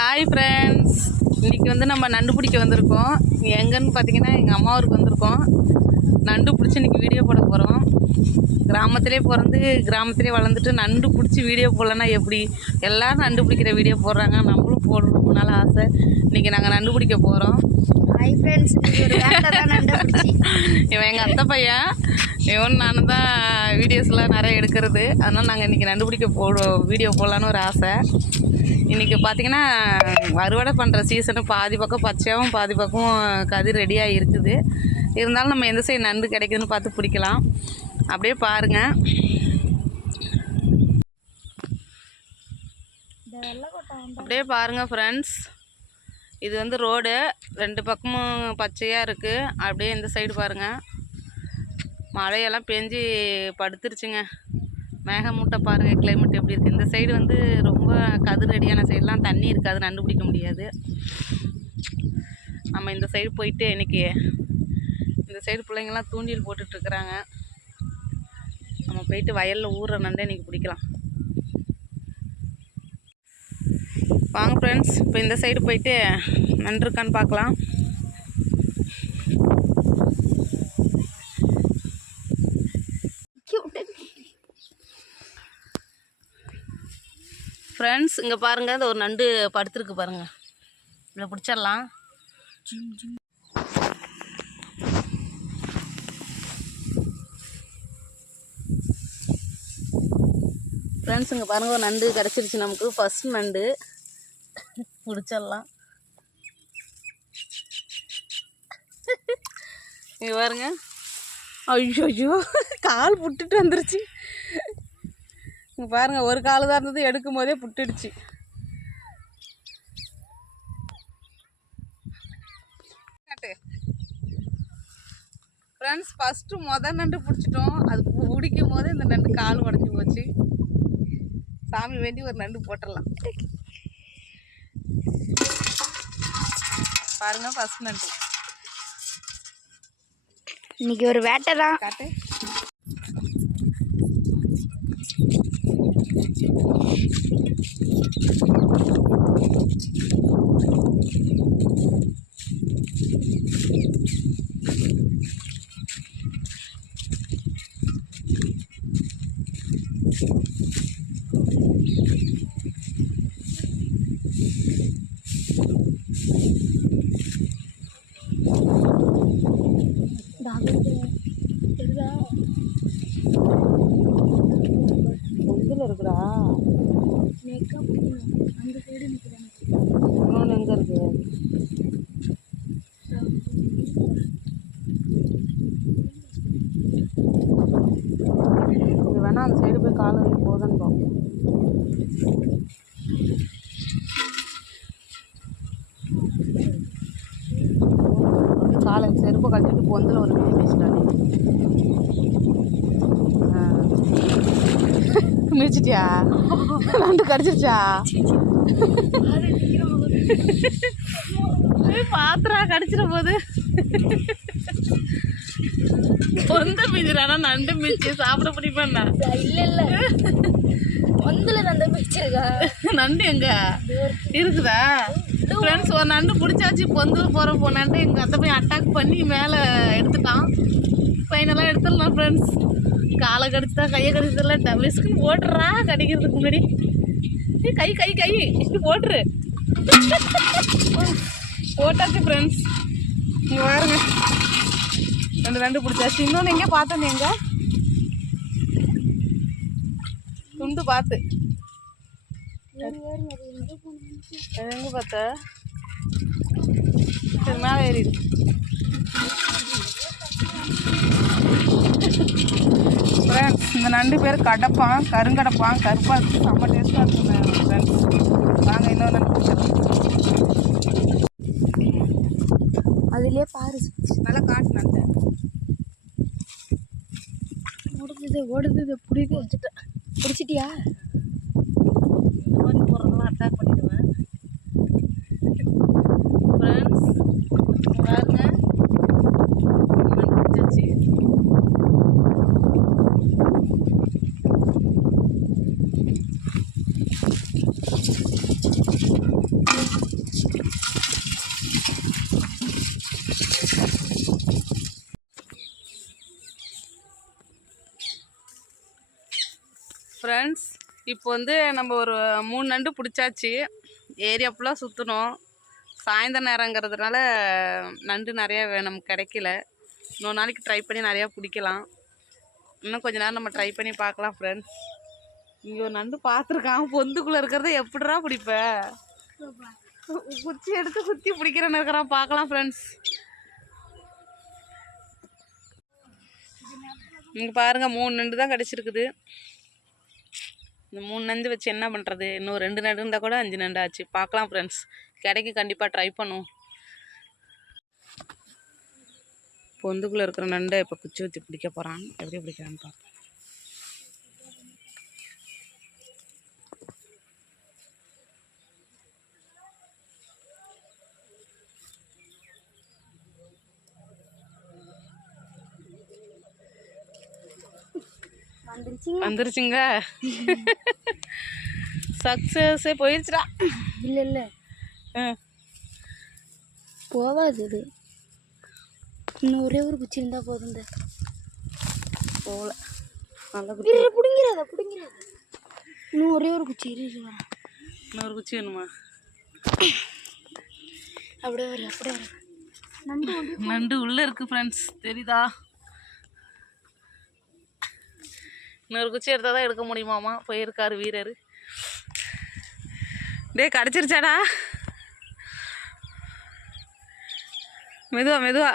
Hi friends, இன்றைக்கி வந்து நம்ம நண்டு பிடிக்க வந்திருக்கோம். எங்கன்னு பார்த்தீங்கன்னா எங்கள் அம்மா ஊருக்கு வந்திருக்கோம். நண்டு பிடிச்சி இன்றைக்கி வீடியோ போட போகிறோம். கிராமத்திலே பிறந்து கிராமத்திலே வளர்ந்துட்டு நண்டு பிடிச்சி வீடியோ போடலன்னா எப்படி? எல்லோரும் நண்டு பிடிக்கிற வீடியோ போடுறாங்க, நம்மளும் போடணும். ரொம்ப நாள் ஆசை. இன்றைக்கி நாங்கள் நண்டு பிடிக்க போகிறோம். ஹாய் ஃப்ரெண்ட்ஸ், இவன் எங்கள் அத்தை பையன். இவன் நானும் தான் வீடியோஸ்லாம் நிறைய எடுக்கிறது. அதனால் நாங்கள் இன்றைக்கி நண்டு பிடிக்க வீடியோ போடலான்னு ஒரு ஆசை. இன்றைக்கி பார்த்திங்கன்னா அறுவடை பண்ணுற சீசனு, பாதி பக்கம் பச்சையாகவும் பாதி பக்கம் கதிர் ரெடியாக இருக்குது. இருந்தாலும் நம்ம எந்த சைடு நண்டு கிடைக்குதுன்னு பார்த்து பிடிக்கலாம். அப்படியே பாருங்கள். அப்படியே பாருங்கள் ஃப்ரெண்ட்ஸ், இது வந்து ரோடு, ரெண்டு பக்கமும் பச்சையாக இருக்குது. அப்படியே இந்த சைடு பாருங்கள், மழையெல்லாம் பெஞ்சி படுத்துருச்சுங்க. மேகமூட்டை பாருங்கள், கிளைமேட் எப்படி இருக்குது. இந்த சைடு வந்து ரொம்ப கதிர் ரெடியான சைடெலாம் தண்ணி இருக்காது, நண்டு பிடிக்க முடியாது. நம்ம இந்த சைடு போயிட்டு இன்றைக்கி இந்த சைடு பிள்ளைங்கள்லாம் தூண்டில் போட்டுட்ருக்குறாங்க. நம்ம போயிட்டு வயலில் ஊறுற நண்டை இன்றைக்கி பிடிக்கலாம். வாங்க ஃப்ரெண்ட்ஸ், இப்போ இந்த சைடு போயிட்டு நண்டு இருக்கான்னு பார்க்கலாம். ஃப்ரெண்ட்ஸ், இங்கே பாருங்கள், இது ஒரு நண்டு படுத்துருக்கு பாருங்கள். இதை பிடிச்சிடலாம். ஃப்ரெண்ட்ஸ், இங்கே பாருங்கள், ஒரு நண்டு கிடச்சிருச்சு நமக்கு. ஃபஸ்ட் நண்டு பிடிச்சிடலாம். இங்கே பாருங்க, ஐயோ ஐயோ கால் புட்டுட்டு வந்துருச்சு. இங்கே பாருங்கள், ஒரு கால் தான் இருந்தது, எடுக்கும் போதே புட்டுடுச்சு. ஃப்ரெண்ட்ஸ், ஃபஸ்ட்டு நண்டு பிடிச்சிட்டோம். அது பிடிக்கும் போதே இந்த நண்டு கால் உடஞ்சி போச்சு. சாமி வேண்டி ஒரு நண்டு போட்டுடலாம். பாருங்க, ஃபர்ஸ்ட் நண்டு. இன்னைக்கு ஒரு வேட்டை தான். காட்டு. இருக்குடா, அந்த சைடு நிற்கிறேன். இன்னொன்று எங்கே இருக்குது? இது வேணா அந்த சைடு போய் காலை வலி போதுன்னு பார்ப்போம். காலை செருப்பை கட்டிட்டு பொந்தில் ஒரு மீன் பேசிட்டாங்க. மிதிச்சிட்டியா? நண்டு கடிச்சிருச்சா? பாத்திரா கடிச்சிட போது. பொந்த மிதிரானா நண்டு மிதிச்சு சாப்பிட பிடிப்பேன்டா. இல்லை இல்லை, பொந்தில் நண்டு மிதிச்சிருக்கா. நண்டு எங்க இருக்குதா? ஃப்ரெண்ட்ஸ், ஒரு நண்டு பிடிச்சாச்சு. பொந்தில் போகிற நண்டு எங்கள் அத்தை போய் அட்டாக் பண்ணி மேலே எடுத்துட்டான். ஃபைனலாக எடுத்துடலாம் ஃப்ரெண்ட்ஸ். காலை கடிச்சுதா கையை கடிச்சதில்ல, டபிஸ்க்குன்னு போட்டுறா கடிக்கிறதுக்கு முன்னாடி. கை கை கை இப்படி போட்டுரு. போட்டாச்சு ஃப்ரெண்ட்ஸ். இங்கே பாருங்க, ரெண்டு நண்டு பிடிச்சாச்சு. இன்னொன்று எங்கே பார்த்தோம்? எங்க துண்டு பார்த்து எங்கே பார்த்த? சரி, மேலே ஏறிடு. ஃப்ரெண்ட்ஸ், இந்த நண்டு பேர் கடப்பான், கருங்கடப்பான், கருப்பாக இருக்குது. செம்ம டேஸ்ட்டாக இருக்குங்க ஃப்ரெண்ட்ஸ். வாங்க இன்னொரு நண்டு பிடிச்சிடலாம். அதுலேயே பாரு, நல்லா காட்டு நண்டு. ஓடுது பிடிச்சிட்டியா? இந்த மாதிரி போகிறதெல்லாம் அட்டாக் பண்ணிவிடுவேன். ஃப்ரெண்ட்ஸ், பாருங்க, நண்டு பிடிச்சாச்சு. இப்போ வந்து நம்ம ஒரு 3 நண்டு பிடிச்சாச்சு. ஏரியா ஃபுல்லாக சுற்றணும். சாயந்தர நேரங்கிறதுனால நண்டு நிறையா நமக்கு கிடைக்கல. இன்னொரு நாளைக்கு ட்ரை பண்ணி நிறையா பிடிக்கலாம். இன்னும் கொஞ்ச நேரம் நம்ம ட்ரை பண்ணி பார்க்கலாம் ஃப்ரெண்ட்ஸ். இங்கே ஒரு நண்டு பார்த்துருக்கான். பொந்துக்குள்ளே இருக்கிறத எப்படிடா பிடிப்ப? குச்சி எடுத்து குத்தி பிடிக்கிறேன்னு இருக்கிறான். பார்க்கலாம் ஃப்ரெண்ட்ஸ். இங்கே பாருங்கள் 3 நண்டு தான் கிடச்சிருக்குது. இந்த 3 நண்டு வச்சு என்ன பண்ணுறது? இன்னும் 2 நண்டு இருந்தால் கூட 5 நண்டு ஆச்சு. பார்க்கலாம் ஃப்ரெண்ட்ஸ். கிடைக்கு கண்டிப்பாக ட்ரை பண்ணுவோம். பொந்துக்குள்ளே இருக்கிற நண்டை இப்போ குச்சி வச்சு பிடிக்க போகிறான். எப்படி பிடிக்கிறான்னு பார்ப்போம். வந்துருச்சுங்க. சக்ஸஸே போயிடுச்சுடா. இல்லை இல்லை போகாது இது. இன்னும் ஒரே ஒரு குச்சி இருந்தால் போதும். போகல. நல்லா பிடிங்கிறாத பிடிங்கிறாத. இன்னும் ஒரே ஒரு குச்சி இருக்கு. இன்னொரு குச்சி வேணுமா? அப்படியே வரும் அப்படியே வரும். நண்டு உள்ளே இருக்குது ஃப்ரெண்ட்ஸ். தெரியுதா? இன்னொரு குச்சி எடுத்தால் தான் எடுக்க முடியுமாமா. போயிருக்காரு வீரர். டே கிடச்சிருச்சாடா? மெதுவா மெதுவா.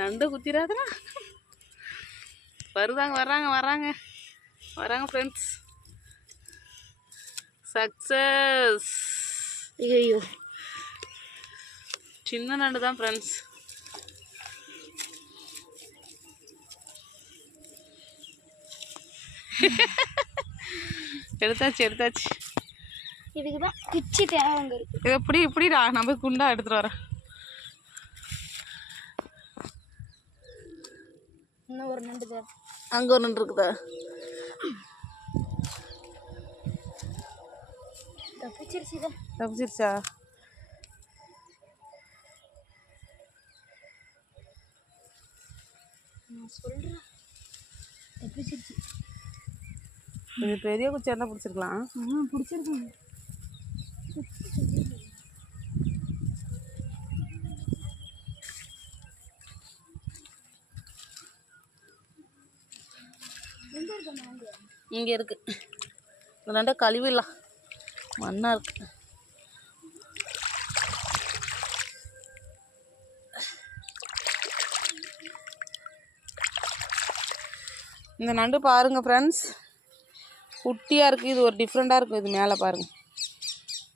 நண்டை குத்திராதா? வருதாங்க வர்றாங்க வர்றாங்க வராங்க ஃப்ரெண்ட்ஸ். சக்ஸஸ். ஐயோ சின்ன நண்டு தான் ஃப்ரெண்ட்ஸ். எடுத்தாச்சு எடுத்தாச்சு. இதுக்கு தான் குச்சி தேவைங்க இருக்கு. எப்படி இப்படிடா நான் போய் குண்டா எடுத்துட்டு வரேன். இன்னும் ஒரு நண்டு தேவை. அங்கே ஒரு நண்டு இருக்குதா? தப்பிச்சிருச்சா? சொல்கிறேன் தப்பிச்சிருச்சு. இது பெரிய குச்சியாக இருந்தால் பிடிச்சிருக்கலாம். பிடிச்சிருக்கேன். இங்கே இருக்கு. இந்த நண்டை கழுவிடலாம். மண்ணாக இருக்கு. இந்த நண்டு பாருங்கள் ஃப்ரெண்ட்ஸ். குட்டியாக இருக்குது. இது ஒரு டிஃப்ரெண்ட்டாக இருக்கும். இது மேலே பாருங்கள்.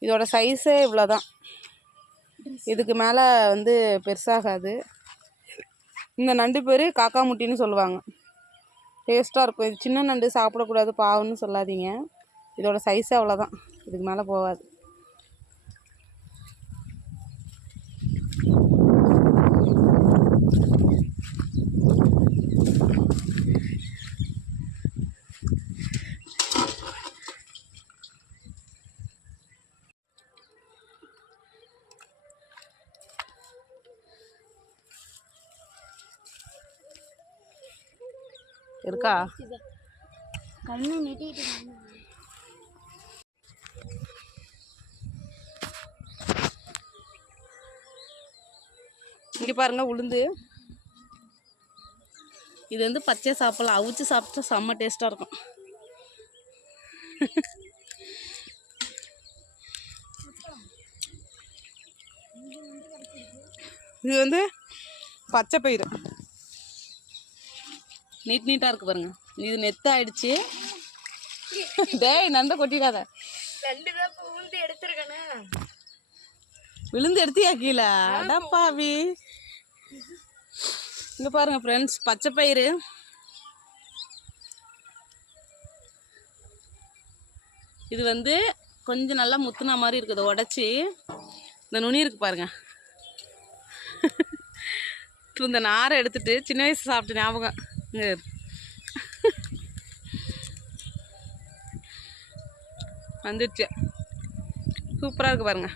இதோட சைஸே இவ்வளோ தான். இதுக்கு மேலே வந்து பெருசாகாது. இந்த நண்டு பேர் காக்கா முட்டின்னு சொல்லுவாங்க. டேஸ்ட்டாக இருக்கும். இது சின்ன நண்டு சாப்பிடக்கூடாது பாவம்னு சொல்லாதீங்க. இதோட சைஸே அவ்வளோதான். இதுக்கு மேலே போகாது. இருக்கா? கண்ணு நெட்டிட்டு இங்கே பாருங்கள் உளுந்து. இது வந்து பச்சை சாப்பிடலாம். அவிச்சு சாப்பிட்டா செம்ம டேஸ்ட்டாக இருக்கும். இது வந்து பச்சை பயிறு நீட்டாக இருக்குது பாருங்க. இது நெத்த ஆயிடுச்சு. டேய் நண்டை கொட்டிடாத. விழுந்து எடுத்தியா கீழே? அடப்பாவி. இங்கே பாருங்க ஃப்ரெண்ட்ஸ், பச்சை பயிறு. இது வந்து கொஞ்சம் நல்லா முத்துனா மாதிரி இருக்குது. உடச்சி இந்த நுனி இருக்குது பாருங்க. இந்த நாரை எடுத்துட்டு சின்ன வயசு சாப்பிட்ட ஞாபகம் இங்கே வந்துடுச்சு. சூப்பராக இருக்குது பாருங்க.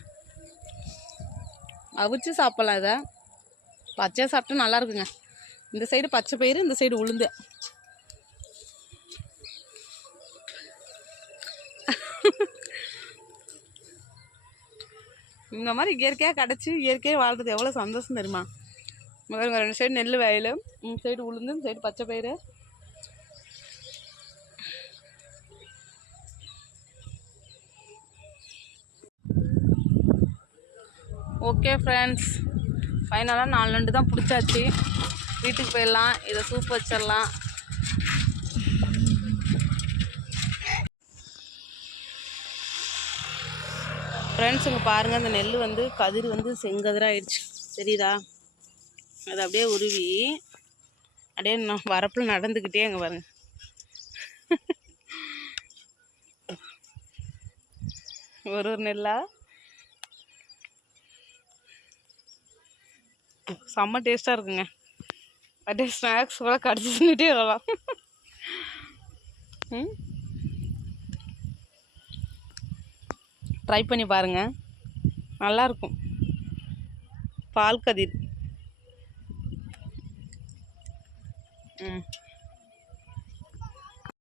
அவிச்சு சாப்பிட்லாம். இதை பச்சையாக சாப்பிட்டா நல்லா இருக்குங்க. இந்த சைடு பச்சை பயிறு, இந்த சைடு உளுந்து. இந்த மாதிரி இயற்கையாக கிடச்சி இயற்கையாக வாழ்றது எவ்வளோ சந்தோஷம் தெரியுமா? முதல்ல 2 சைடு நெல் வயல், இந்த சைடு உளுந்து, இந்த சைடு பச்சை பயிறு. ஓகே ஃப்ரெண்ட்ஸ், ஃபைனலாக 4 நண்டு தான் பிடிச்சாச்சு. வீட்டுக்கு போயிடலாம். இதை சூப் வச்சிடலாம். ஃப்ரெண்ட்ஸ் இங்கே பாருங்கள், அந்த நெல் வந்து கதிர் வந்து செங்கதிராகிடுச்சு தெரியுதா? அது அப்படியே உருவி அப்படியே வரப்பில் நடந்துக்கிட்டே அங்கே பாருங்க. ஒரு நெல்லா செம்ம டேஸ்ட்டாக இருக்குங்க. அப்படியே ஸ்நாக்ஸ் கூட கடிச்சு தின்னுட்டே வரலாம். ட்ரை பண்ணி பாருங்கள், நல்லாயிருக்கும். பால் கதிர்.